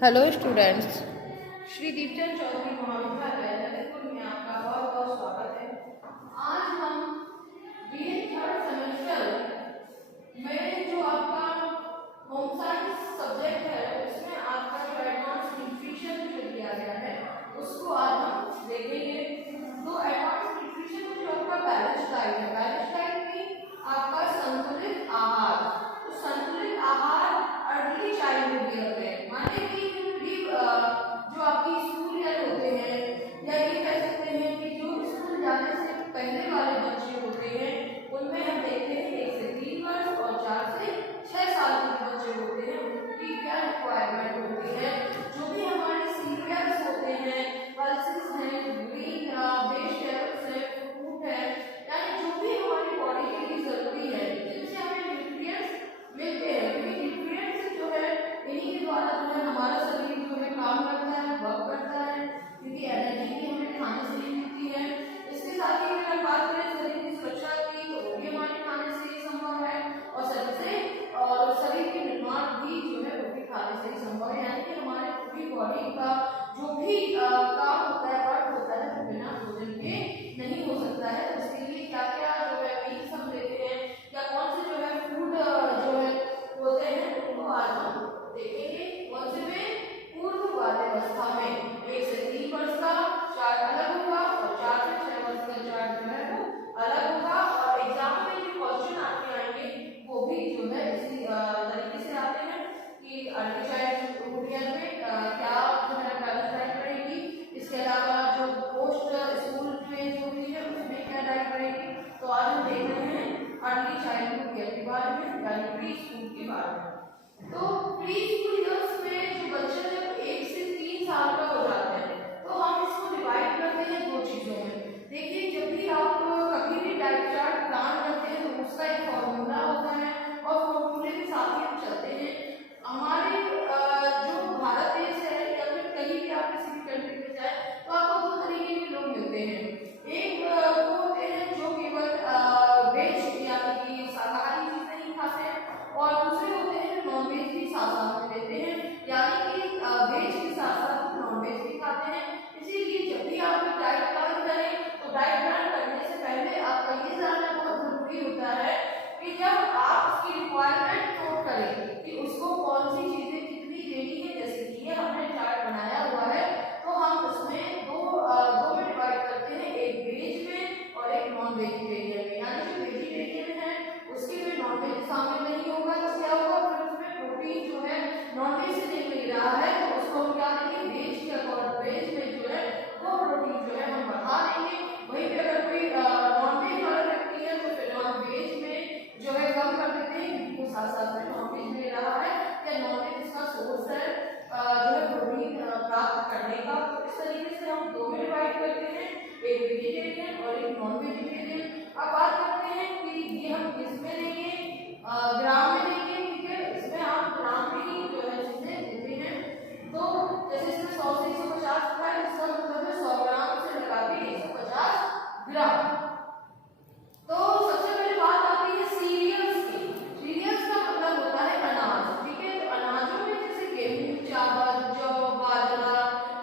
Hello students. Shri Deepchand Chaudhary महाविद्यालय ललितपुर में आपका बहुत बहुत स्वागत है। आज हम बीए थर्ड सेमेस्टर में जो आपका होम साइंस सब्जेक्ट है उसमें आपका जो एडवांस न्यूट्रिशन जो दिया गया है उसको आज हम देखेंगे। तो एडवांस न्यूट्रिशन में जो आपका बैलेंस डाइट है, बैलेंस डाइट में आपका संतुलित आहार, तो संतुलित आहार अर्ली चाइल्डहुड में होते हैं, माने कि जो आपकी स्कूल ईयर होते हैं या ये कह सकते हैं कि जो स्कूल जाने से पहले वाले बच्चे होते हैं उनमें हम देखते हैं 1 से 3 वर्ष और 4 से 6 साल के बच्चे होते हैं, उनकी क्या रिक्वायरमेंट होती है। जो भी हमारे सीरियल्स होते हैं, पल्सेस हैं, ग्रीन वेजिटेबल्स हैं, फ्रूट है, यानी जो भी हमारी बॉडी के लिए जरूरी है जिनसे हमें न्यूट्रिएंट्स मिलते हैं, क्योंकि न्यूट्रिएंट्स जो है इन्हीं के द्वारा जो है हमारा शरीर जो है काम करता है, वर्क करता है, क्योंकि एनर्जी भी हमें खाने से ही मिलती है। इसके साथ ही अगर बात करें शरीर की सुरक्षा की तो वो भी हमारे खाने से ही संभव है, और शरीर के निर्माण भी जो है वो भी खाने से ही संभव है, यानी कि हमारे पूरी बॉडी का जो भी काम होता है, वर्क होता है, वो बिना भोजन के नहीं हो सकता है। तो इसके लिए क्या क्या जो है मील्स हम लेते हैं या कौन से जो है फूड जो है होते हैं उनको आज हम देखेंगे। कौन से में पूर्व बाल्यावस्था में 1 से 3 वर्ष का चार्ट अलग होगा और 4 से 6 वर्ष का चार्ट जो है वो अलग होगा, और एग्जाम में जो क्वेश्चन आपके आएंगे वो भी जो है इसी तरीके से आते हैं कि अर्ली चाइल्डहुड ईयर में क्या जो है बैलेंस डाइट रहेगी, इसके अलावा जो पोस्ट स्कूल फेज होती है उसमें क्या डाइट रहेगी। तो आज हम देख रहे हैं अर्ली चाइल्डहुड ईयर के बारे में, यानी प्री स्कूल के बारे में। तो प्री स्कूल ईयर्स में जो बच्चे जब 1 से 3 साल का हो जाते हैं तो हम इसको डिवाइड करते हैं दो चीजों में। देखिए, जब भी आप कभी भी डाइट चार्ट प्लान करते हैं तो उसका एक फॉर्मूला होता है और फॉर्मूले के साथ ही हम चलते हैं। हमारे जो भारत देश है या फिर कहीं भी आप किसी भी कंट्री में जाए तो आपको 2 तरीके के लोग मिलते हैं। एक वो होते हैं जो केवल वेज यानी कि शाकाहारी चीजें ही खाते हैं, और दूसरे होते हैं नॉन वेज भी साथ साथ में लेते हैं, यानी कि वेज के साथ साथ नॉन वेज भी खाते हैं। इसीलिए जब भी आप डाइट प्लान करें तो डाइट प्लान करने से पहले आपका ये जानना बहुत जरूरी होता है कि जब आप उसकी रिक्वायरमेंट नोट करें कि उसको कौन सी चीजें कितनी लेनी है। जैसे कि ये हमने चार्ट बनाया हुआ है तो हम उसमें दो में डिवाइड करते हैं, एक वेज में और एक नॉन वेजिटेरियन में, यानी जो वेजिटेरियन है उसके में नॉन वेज शामिल नहीं होगा तो क्या होगा, फिर उसमें प्रोटीन जो है नॉन वेज से नहीं मिल रहा है तो उसको हम क्या देंगे, वेज के अकॉर्डिंग वेज में जो है वो प्रोटीन जो है हम बढ़ा देंगे। वहीं पे अगर कोई नॉन वेज वाला व्यक्ति है तो फिर नॉन वेज में जो है कम कर देते हैं, क्योंकि वो साथ साथ में नॉन वेज ले रहा है या नॉन वेज इसका सोर्स है जो है प्रोटीन प्राप्त करने का। तो इस तरीके से हम दो में डिवाइड करते हैं, एक वेजिटेरियन और एक नॉन वेजिटेरियन। अब बात करते हैं कि ये हम किसमें लेंगे, ग्राम में लेंगे, ठीक है। इसमें आप ग्राम में ही जो है चीजें देते हैं। तो जैसे इसमें 100 से 150 का है, इसका मतलब है 100 ग्राम से लगा के 150 ग्राम। तो सबसे पहले बात आती है सीरियल्स की। सीरियल्स का मतलब होता है अनाज, ठीक है। तो अनाजों में जैसे गेहूं, चावल, जौ, बाजरा,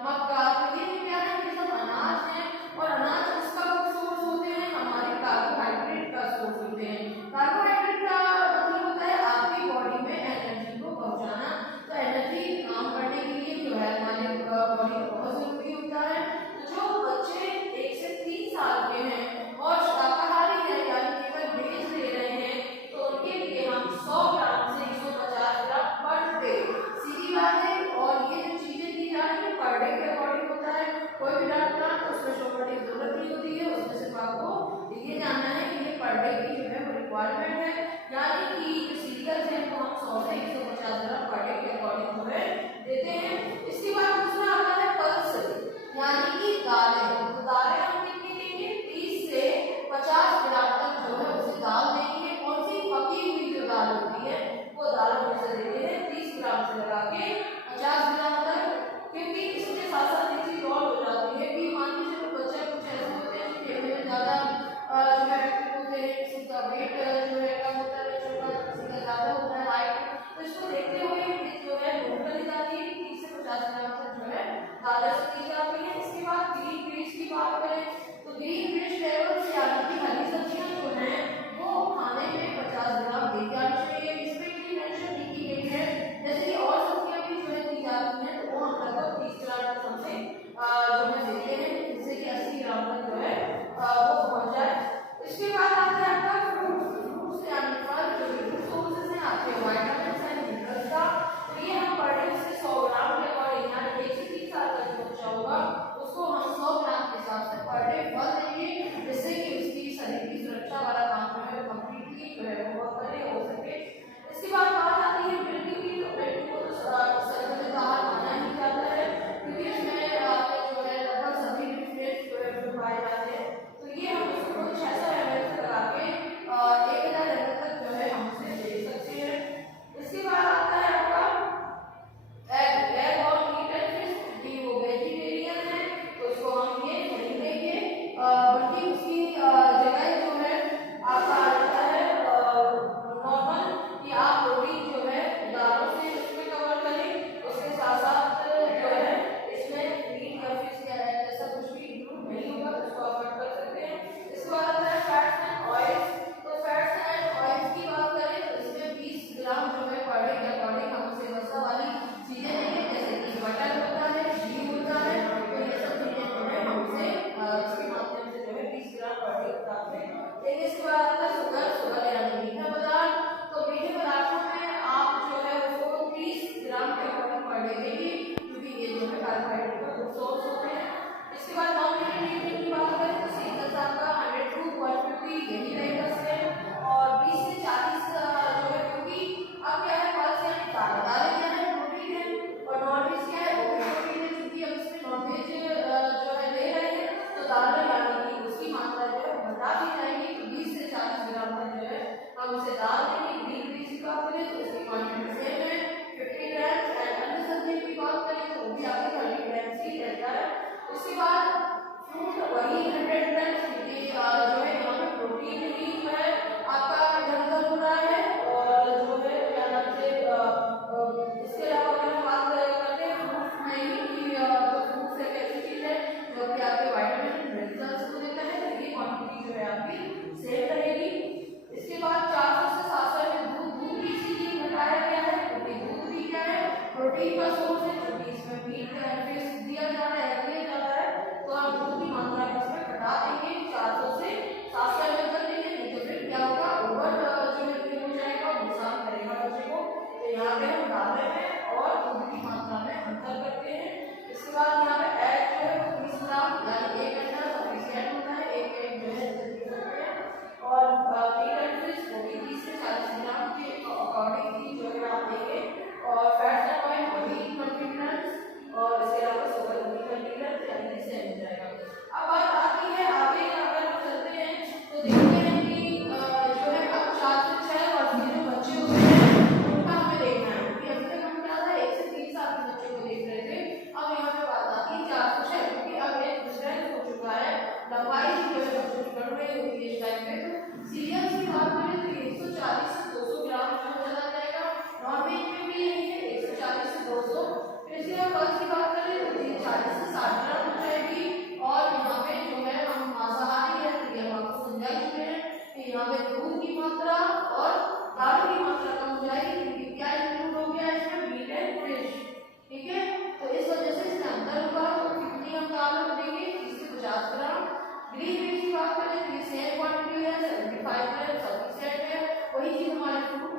मक्का, तो ये क्या है, ये सब अनाज है। और अनाज उसका सोर्स होते हैं, हमारे कार्बोहाइड्रेट का सोर्स होते हैं। कार्बोहाइड्रेट का मतलब होता है आपकी बॉडी में एनर्जी को पहुंचाना। तो एनर्जी काम करने के लिए जो है हमारे बॉडी को बहुत जरूरी होता है। तो जो बच्चे 1 से 3 साल के हैं और शाकाहारी है यानी केवल वेज ले रहे हैं तो उनके लिए हम 100 ग्राम से 150 ग्राम पर डे, सीधी बात है। और ये जो चीजें दी जा रही है पर डे के अकॉर्डिंग होता है, कोई भी डाइट प्लान तो उसमें शो करने की जरूरत नहीं होती है, उसमें सिर्फ आपको ये जानना है कि ये पर डे की जो है वो रिक्वायरमेंट है, यानी कि जो सीरियल्स है वो हम 100 से 150 ग्राम पर डे के अकॉर्डिंग जो है देते हैं। इसके बाद दूसरा आता है पल्स, यानी कि दालें। तो दालें हम कितनी लेंगे, 30 से 50 ग्राम तक जो है उसे दाल देंगे। कौन सी, पकी हुई जो दाल होती है वो दाल हम उसे देते हैं 30 ग्राम से लगा के 50 ग्राम तक। क्योंकि इसके साथ साथ एक चीज और हो जाती है कि मान लीजिए कोई बच्चा कुछ ऐसे होते हैं जो खेलने में ज्यादा जो है एक्टिव होते हैं, किसी का वेट जो है कम होता है, छोटा, किसी का ज्यादा होता है हाइट, तो इस प्रोटीन का सोर्स है क्योंकि इसमें मीट फिश दिया जा रहा है, दिया जाता है, तो आप दूध की मात्रा को इसमें घटा देंगे, 400 से 700 ml कर देंगे, नहीं तो फिर क्या होगा, ओवर जो है हो जाएगा, नुकसान करेगा बच्चे को। तो यहाँ पे हम डाल रहे हैं और दूध की मात्रा में अंतर करते हैं। इसके बाद यहाँ पे एग जो है 20 ग्राम यानी 1 अंडा सफिशिएंट होता है, एक एग जो है जल्दी करते हैं। और मीट एंड फिश वो भी 30 से 40 ग्राम के अकॉर्डिंगली जो है आप देंगे। और फैट का पॉइंट वही 20 ग्राम और इसके अलावा शुगर वही 20 ग्राम यानी से मिल जाएगा। अब बात आती है आगे अगर हम चलते हैं तो देखते हैं कि जो है अब 4 से 6 वर्ष के जो बच्चे होते हैं उनका हमें देखना है, क्योंकि अभी तक हम क्या था 1 से 3 साल के बच्चों को देख रहे थे। अब यहाँ पे बात आती है 4 से 6, क्योंकि अब एक डिफरेंस हो चुका है, लंबाई जो है बच्चों की बढ़ रही होती है इस टाइम पे। तो सीरियल की बात करें तो 140 से 200 ग्राम जो चला जाएगा, नॉन वेज में भी यही है 140 से 200। फिर इसके बाद फर्स्ट की बात करें तो 40 से 60 ग्राम हो जाएगी। और यहाँ पे जो है हम मांसाहारी है तो ये हम आपको समझा चुके हैं कि यहाँ पे दूध की मात्रा और दाल की मात्रा कम हो जाएगी, क्योंकि क्या इंक्लूड हो गया इसमें, मीट एंड फिश। ठीक है, तो इस वजह से इसमें अंतर होगा। तो कितनी हम दाल देंगे, 30 से 50 ग्राम। ग्रीन वेज की बात करें तो ये सेम क्वांटिटी है, 75 ग्राम सफिशिएंट है। वही चीज हमारे फ्रूट